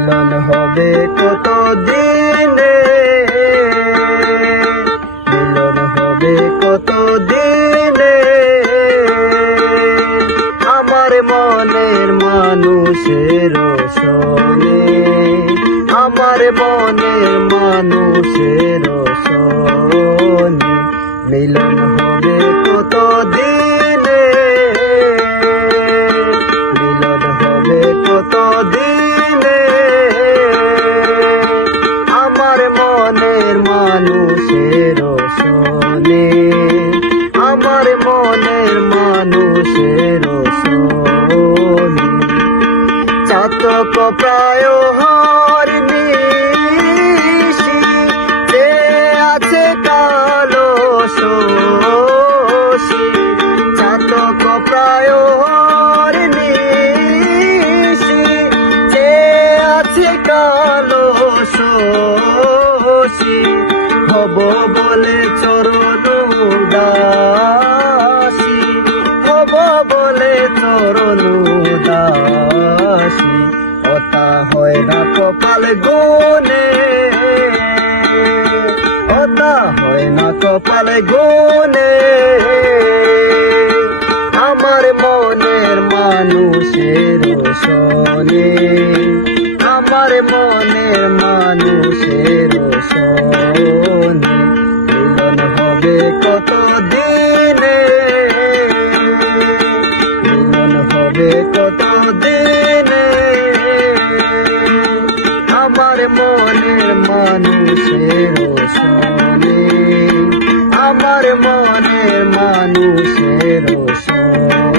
মিলন হবে কত দিনে, মিলন হবে কত দিনে, আমার মনের মানুষের সনে, আমার মনের মানুষের সনে, মিলন হবে কত দিনে, মিলন হবে কত দিনে, আমার মনের মানুষের সনে, আমার মনের মানুষের সনে। চাতক প্রায় হরিণীষি যে আছে কালো শোষী, চাতক প্রায় হরিণীষি যে আছে কালো শোষী, হব বলে চরণ দাসী, হব বলে চরণ দাসী, ওটা হয় না কপাল গুনে, ওটা হয় না কপাল গুনে, আমার মনের মানুষের সনে, আমার মনের মানুষের সনে, মিলন হবে কত দিনে, মিলন হবে কত দিনে, আমার মনের মানুষের সনে, আমার মনের মানুষের সনে।